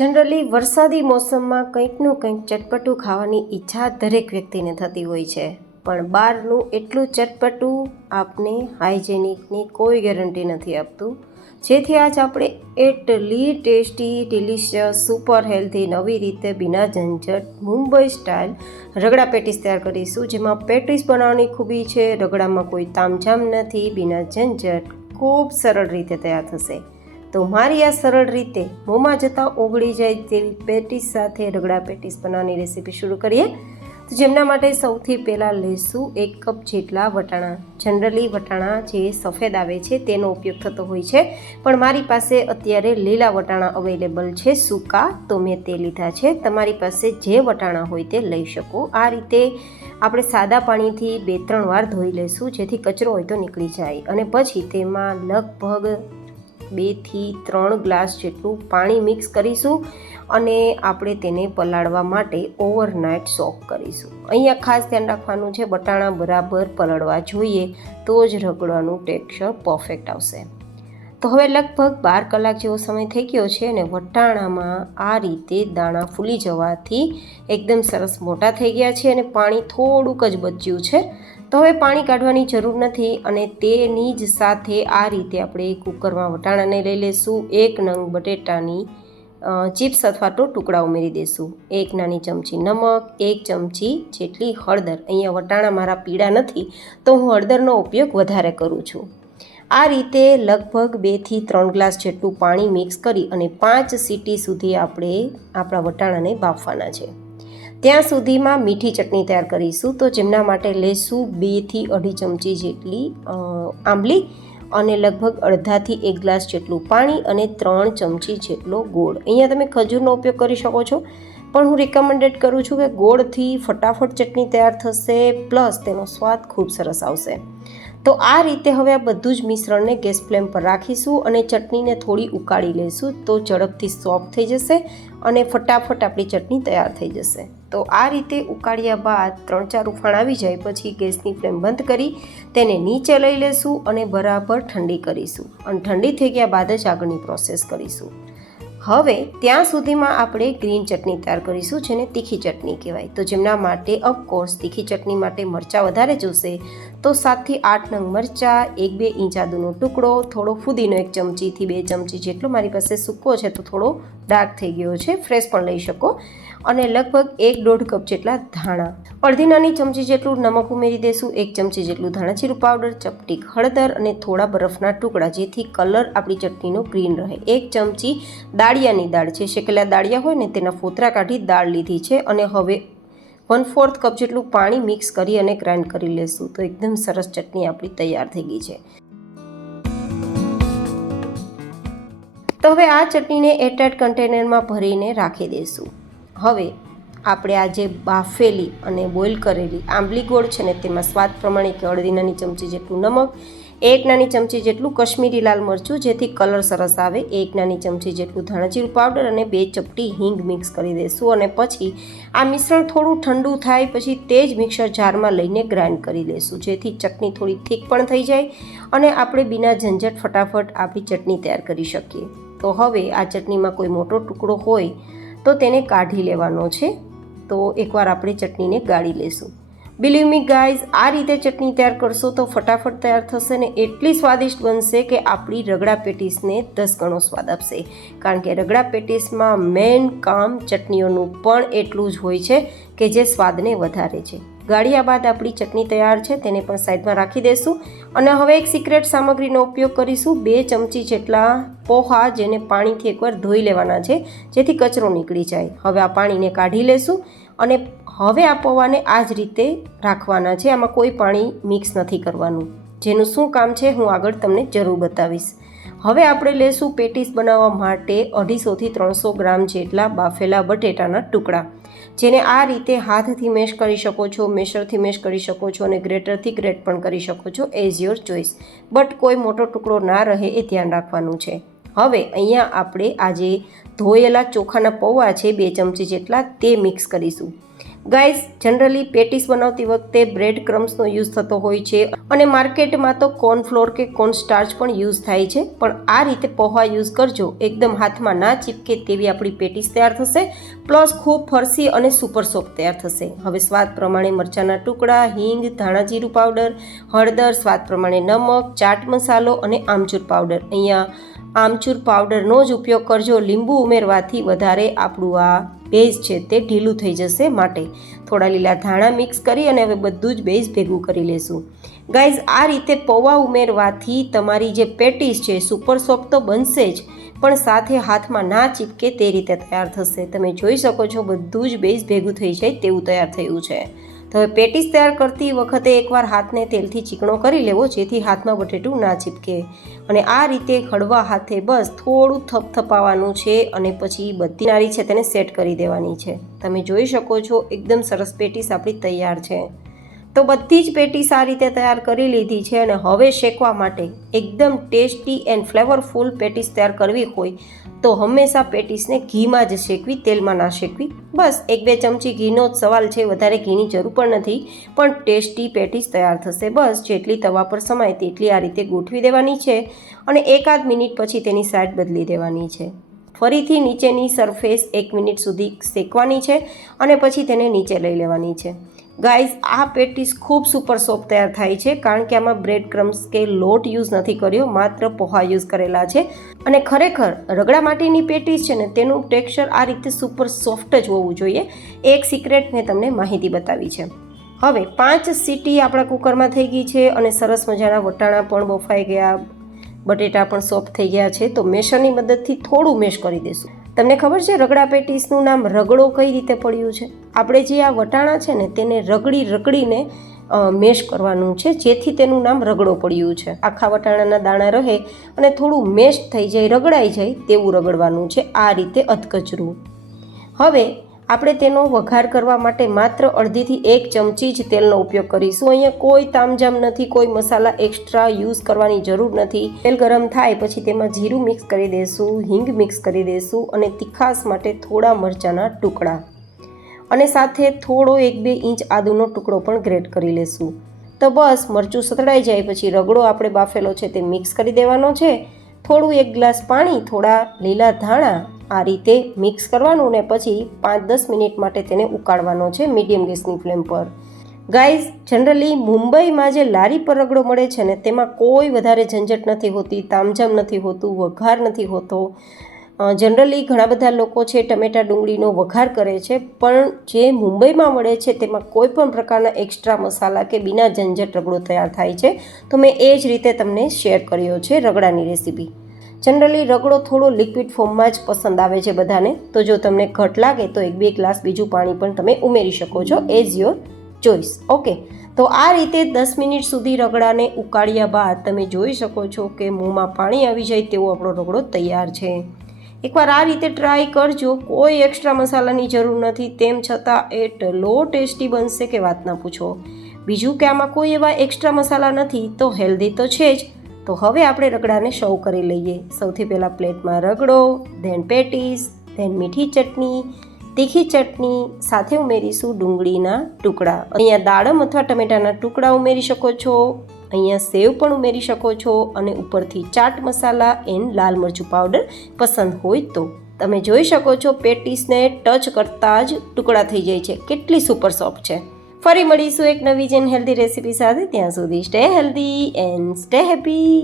Generally વરસાદી મોસમમાં કંઈકનું કંઈક ચટપટું ખાવાની ઈચ્છા દરેક વ્યક્તિને થતી હોય છે, પણ બહારનું એટલું ચટપટું આપને હાઇજેનિકની કોઈ ગેરંટી નથી આપતું. જેથી આજ આપણે એટલી ટેસ્ટી, ડિલિશિયસ, સુપર હેલ્ધી નવી રીતે બિના ઝંઝટ મુંબઈ સ્ટાઇલ રગડા પેટીસ તૈયાર કરીશું. જેમાં પેટીસ બનાવવાની ખૂબી છે, રગડામાં કોઈ તામઝામ નથી, બિના ઝંઝટ ખૂબ સરળ રીતે તૈયાર થશે. તો મારી આ સરળ રીતે મોંમાં જતાં ઓગળી જાય તેવી પેટીસ સાથે રગડા પેટીસ બનાવવાની રેસીપી શરૂ કરીએ. તો જેમના માટે સૌથી પહેલાં લઈશું 1 કપ જેટલા વટાણા. જનરલી વટાણા જે સફેદ આવે છે તેનો ઉપયોગ થતો હોય છે, પણ મારી પાસે અત્યારે લીલા વટાણા અવેલેબલ છે સૂકા, તો મેં તે લીધા છે. તમારી પાસે જે વટાણા હોય તે લઈ શકો. આ રીતે આપણે સાદા પાણીથી 2-3 વાર ધોઈ લઈશું, જેથી કચરો હોય તો નીકળી જાય. અને પછી તેમાં લગભગ 2 થી 3 ગ્લાસ જેટલું પાણી મિક્સ કરીશું અને આપણે તેને પલાળવા માટે ઓવરનાઇટ સોક કરીશું. અહીંયા ખાસ ધ્યાન રાખવાનું છે, વટાણા બરાબર પલળવા જોઈએ, તો જ રગડાનું ટેક્સચર પરફેક્ટ આવશે. તો હવે લગભગ 12 કલાક જેવો સમય થઈ ગયો છે અને વટાણામાં આ રીતે દાણા ફૂલી જવાથી એકદમ સરસ મોટા થઈ ગયા છે અને પાણી થોડુંક જ બચ્યું છે. તો હવે પાણી કાઢવાની જરૂર નથી અને તેની જ સાથે આ રીતે આપણે કુકરમાં વટાણાને લઈ લઈશું. 1 નંગ બટેટાની ચિપ્સ અથવા તો ટુકડા ઉમેરી દઈશું. 1 નાની ચમચી નમક, 1 ચમચી જેટલી હળદર. અહીંયા વટાણા મારા પીળા નથી, તો હું હળદરનો ઉપયોગ વધારે કરું છું. આ રીતે લગભગ 2 થી 3 ગ્લાસ જેટલું પાણી મિક્સ કરી અને 5 સીટી સુધી આપણે આપણા વટાણાને બાફવાના છે. ત્યાં સુધીમાં મીઠી ચટણી તૈયાર કરીશું. તો જેમના માટે લઈશું 2 થી 2.5 ચમચી જેટલી આંબલી અને લગભગ અડધા થી 1 ગ્લાસ જેટલું પાણી અને 3 ચમચી જેટલો ગોળ. અહીંયા તમે ખજૂરનો ઉપયોગ કરી શકો છો, પણ હું રિકમેન્ડેડ કરું છું કે ગોળથી ફટાફટ ચટણી તૈયાર થશે, પ્લસ તેનો સ્વાદ ખૂબ સરસ આવશે. તો આ રીતે હવે આ બધું જ મિશ્રણને ગેસ ફ્લેમ પર રાખીશું અને ચટણીને થોડી ઉકાળી લઈશું, તો ઝડપથી સોફ્ટ થઈ જશે અને ફટાફટ આપણી ચટણી તૈયાર થઈ જશે. તો આ રીતે ઉકાળ્યા બાદ 3-4 ઉફાણ આવી જાય પછી ગેસની ફ્લેમ બંધ કરી તેને નીચે લઈ લઈશું અને બરાબર ઠંડી કરીશું. અને ઠંડી થઈ ગયા બાદ જ આગળની પ્રોસેસ કરીશું. હવે ત્યાં સુધીમાં આપણે ગ્રીન ચટણી તૈયાર કરીશું, જેને તીખી ચટણી કહેવાય. તો જેમના માટે ઓફકોર્સ તીખી ચટણી માટે મરચાં વધારે જોશે, તો 7 થી 8 નંગ મરચાં, 1-2 ઇંચ આદુનો ટુકડો, થોડો ફુદીનો 1 ચમચીથી 2 ચમચી જેટલો, મારી પાસે સૂકો છે તો થોડો ડાર્ક થઈ ગયો છે, ફ્રેશ પણ લઈ શકો, અને લગભગ 1-1.5 કપ જેટલા ધાણા, અડધી નાની ચમચી જેટલું નમક ઉમેરી દઈશું, 1 ચમચી જેટલું ધાણા જીરું પાવડર, ચપટીક હળદર અને થોડા બરફના ટુકડા, જેથી કલર આપણી ચટણીનો ગ્રીન રહે. 1 ચમચી દાળિયાની દાળ છે, શેકેલા દાળિયા હોય ને તેના ફોતરા કાઢી દાળ લીધી છે. અને હવે 1/4 કપ જેટલું પાણી મિક્સ કરી અને ગ્રાઇન્ડ કરી લેશું. તો એકદમ સરસ ચટણી આપણી તૈયાર થઈ ગઈ છે. તો હવે આ ચટણીને એરટાઇટ કન્ટેનરમાં ભરીને રાખી દઈશું. હવે આપણે આ જે બાફેલી અને બોઇલ કરેલી આંબલી ગોળ છે ને, તેમાં સ્વાદ પ્રમાણે કે અડધી નાની ચમચી જેટલું નમક, 1 નાની ચમચી જેટલું કશ્મીરી લાલ મરચું જેથી કલર સરસ આવે, 1 નાની ચમચી જેટલું ધાણા જીરું પાવડર અને 2 ચપટી હિંગ મિક્સ કરી દઈશું. અને પછી આ મિશ્રણ થોડું ઠંડુ થાય પછી તે જ મિક્સર જારમાં લઈને ગ્રાઇન્ડ કરી લઈશું, જેથી ચટણી થોડી થીક પણ થઈ જાય અને આપણે બિના ઝંઝટ ફટાફટ આપણી ચટણી તૈયાર કરી શકીએ. તો હવે આ ચટણીમાં કોઈ મોટો ટુકડો હોય તો તેને કાઢી લેવાનો છે. તો એકવાર આપણે ચટણીને ગાળી લઈશું. બિલીવ મી ગાઈઝ, આ રીતે ચટણી તૈયાર કરશો તો ફટાફટ તૈયાર થશે ને એટલી સ્વાદિષ્ટ બનશે કે આપણી રગડા પેટીસને 10 ગણો સ્વાદ આપશે. કારણ કે રગડા પેટીસમાં મેઇન કામ ચટણીઓનું પણ એટલું જ હોય છે કે જે સ્વાદને વધારે છે. ગાળ્યા બાદ આપણી ચટણી તૈયાર છે, તેને પણ સાઈડમાં રાખી દઈશું. અને હવે એક સિક્રેટ સામગ્રીનો ઉપયોગ કરીશું. 2 ચમચી જેટલા પોહા, જેને પાણીથી એકવાર ધોઈ લેવાના છે, જેથી કચરો નીકળી જાય. હવે આ પાણીને કાઢી લેશું અને હવે આ પૌવાને આ જ રીતે રાખવાના છે. આમાં કોઈ પાણી મિક્સ નથી કરવાનું. જેનું શું કામ છે હું આગળ તમને જરૂર બતાવીશ. હવે આપણે લેશું પેટીસ બનાવવા માટે 250 થી 300 ગ્રામ જેટલા બાફેલા બટેટાના ટુકડા, જેને આ રીતે હાથથી મેશ કરી શકો છો, મેશરથી મેશ કરી શકો છો અને ગ્રેટરથી ગ્રેટ પણ કરી શકો છો, એઝ યોર ચોઇસ. બટ કોઈ મોટો ટુકડો ના રહે એ ધ્યાન રાખવાનું છે. હવે અહીંયા આપણે આજે ધોયેલા ચોખાના પૌવા છે 2 ચમચી જેટલા, તે મિક્સ કરીશું. ગાઈઝ, જનરલી પેટીસ બનાવતી વખતે બ્રેડ ક્રમ્સનો યુઝ થતો હોય છે અને માર્કેટમાં તો કોર્નફ્લોર કે કોર્નસ્ટાર્ચ પણ યુઝ થાય છે, પણ આ રીતે પૌવા યુઝ કરજો, એકદમ હાથમાં ના ચીપકે તેવી આપણી પેટીસ તૈયાર થશે, પ્લસ ખૂબ ફરસી અને સુપર સોફ્ટ તૈયાર થશે. હવે સ્વાદ પ્રમાણે મરચાંના ટુકડા, હિંગ, ધાણા જીરું પાવડર, હળદર, સ્વાદ પ્રમાણે નમક, ચાટ મસાલો અને આમચૂર પાવડર. અહીંયા આમચૂર પાવડરનો જ ઉપયોગ કરજો. લીંબુ ઉમેરવાથી વધારે આપણું આ બેઝ છે તે ઢીલું થઈ જશે, માટે થોડા લીલા ધાણા મિક્સ કરી અને હવે બધું જ બેઝ ભેગું કરી લેશું. ગાઈઝ, આ રીતે પૌવા ઉમેરવાથી તમારી જે પેટીસ છે સુપર સોફ્ટ તો બનશે જ, પણ સાથે હાથમાં ના ચીપકે તે રીતે તૈયાર થશે. તમે જોઈ શકો છો બધું જ બેઝ ભેગું થઈ જાય તેવું તૈયાર થયું છે. તો હવે પેટીસ તૈયાર કરતી વખતે એકવાર હાથને તેલથી ચીકણો કરી લેવો, જેથી હાથમાં બટેટું ના ચીપકે. અને આ રીતે હળવા હાથે બસ થોડું થપથપાવવાનું છે અને પછી બધી નારી છે તેને સેટ કરી દેવાની છે. તમે જોઈ શકો છો એકદમ સરસ પેટીસ આપણી તૈયાર છે. તો બધી જ પેટીસ આ રીતે તૈયાર કરી લીધી છે અને હવે શેકવા માટે એકદમ ટેસ્ટી એન્ડ ફ્લેવરફુલ પેટીસ તૈયાર કરવી હોય તો હંમેશા પેટીસને ઘીમાં જ શેકવી, તેલમાં ના શેકવી. બસ 1-2 ચમચી ઘીનો જ સવાલ છે, વધારે ઘીની જરૂર પણ નથી, પણ ટેસ્ટી પેટીસ તૈયાર થશે. બસ જેટલી તવા પર સમાય તેટલી આ રીતે ગોઠવી દેવાની છે અને 1-8 મિનિટ પછી તેની સાઈડ બદલી દેવાની છે. ફરીથી નીચેની સરફેસ 1 મિનિટ સુધી શેકવાની છે અને પછી તેને નીચે લઈ લેવાની છે. ગાઈઝ, આ પેટીસ ખૂબ સુપર સોફ્ટ તૈયાર થાય છે, કારણ કે આમાં બ્રેડ ક્રમ્સ કે લોટ યુઝ નથી કર્યો, માત્ર પૌવા યુઝ કરેલા છે. અને ખરેખર રગડા માટેની પેટીસ છે ને તેનું ટેક્સચર આ રીતે સુપર સોફ્ટ જ હોવું જોઈએ. એક સિક્રેટ મેં તમને માહિતી બતાવી છે. હવે 5 સીટી આપણા કુકરમાં થઈ ગઈ છે અને સરસ મજાના વટાણા પણ બફાઈ ગયા, બટેટા પણ સોફ્ટ થઈ ગયા છે. તો મેશરની મદદથી થોડું મેશ કરી દઈશું. તમને ખબર છે રગડા પેટીસનું નામ રગડો કઈ રીતે પડ્યું છે? આપણે જે આ વટાણા છે ને તેને રગડીને મેશ કરવાનું છે, જેથી તેનું નામ રગડો પડ્યું છે. આખા વટાણાના દાણા રહે અને થોડું મેશ થઈ જાય, રગડાઈ જાય તેવું રગડવાનું છે, આ રીતે અધકચરું. હવે આપણે તેનો વઘાર કરવા માટે માત્ર 1/2 થી 1 ચમચી જ તેલનો ઉપયોગ કરીશું. અહીંયા કોઈ તામઝામ નથી, કોઈ મસાલા એક્સ્ટ્રા યુઝ કરવાની જરૂર નથી. તેલ ગરમ થાય પછી તેમાં જીરું મિક્સ કરી દઈશું, હિંગ મિક્સ કરી દઈશું અને તીખાશ માટે થોડા મરચાંના ટુકડા અને સાથે થોડો 1-2 ઇંચ આદુનો ટુકડો પણ ગ્રેટ કરી લેશું. તો બસ મરચું સતળાઈ જાય પછી રગડો આપણે બાફેલો છે તે મિક્સ કરી દેવાનો છે. થોડું 1 ગ્લાસ પાણી, થોડા લીલા ધાણા આ રીતે મિક્સ કરવાનું ને પછી 5-10 મિનિટ માટે તેને ઉકાળવાનો છે મીડિયમ ગેસની ફ્લેમ પર. ગાઈઝ, જનરલી મુંબઈમાં જે લારી પર રગડો મળે છે ને તેમાં કોઈ વધારે ઝંઝટ નથી હોતી, તામઝામ નથી હોતું, વઘાર નથી હોતો. જનરલી ઘણા બધા લોકો છે ટમેટા ડુંગળીનો વઘાર કરે છે, પણ જે મુંબઈમાં મળે છે તેમાં કોઈ પણ પ્રકારના એક્સ્ટ્રા મસાલા કે બિના ઝંઝટ રગડો તૈયાર થાય છે. તો મેં એ જ રીતે તમને શેર કર્યો છે રગડાની રેસીપી. જનરલી રગડો થોડો લિક્વિડ ફોર્મમાં જ પસંદ આવે છે બધાને, તો જો તમને ઘટ લાગે તો 1-2 ગ્લાસ બીજું પાણી પણ તમે ઉમેરી શકો છો, એઝ યોર ચોઇસ. ઓકે, તો આ રીતે 10 મિનિટ સુધી રગડાને ઉકાળ્યા બાદ તમે જોઈ શકો છો કે મોંમાં પાણી આવી જાય તેવો આપણો રગડો તૈયાર છે. એકવાર આ રીતે ટ્રાય કરજો, કોઈ એક્સ્ટ્રા મસાલાની જરૂર નથી, તેમ છતાં એટલો ટેસ્ટી બનશે કે વાત ના પૂછો. બીજું કે આમાં કોઈ એવા એક્સ્ટ્રા મસાલા નથી તો હેલ્ધી તો છે જ. તો હવે આપણે રગડાને સર્વ કરી લઈએ. સૌથી પહેલાં પ્લેટમાં રગડો, ધેન પેટીસ, ધેન મીઠી ચટણી, તીખી ચટણી, સાથે ઉમેરીશું ડુંગળીના ટુકડા. અહીંયા દાડમ અથવા ટમેટાના ટુકડા ઉમેરી શકો છો, અહીંયા સેવ પણ ઉમેરી શકો છો અને ઉપરથી ચાટ મસાલા એન્ડ લાલ મરચું પાવડર પસંદ હોય તો. તમે જોઈ શકો છો પેટીસને ટચ કરતાં જ ટુકડા થઈ જાય છે, કેટલી સુપર સોફ્ટ છે. ફરી મળીશું એક નવી જેન હેલ્ધી રેસીપી સાથે. ત્યાં સુધી stay healthy and stay happy.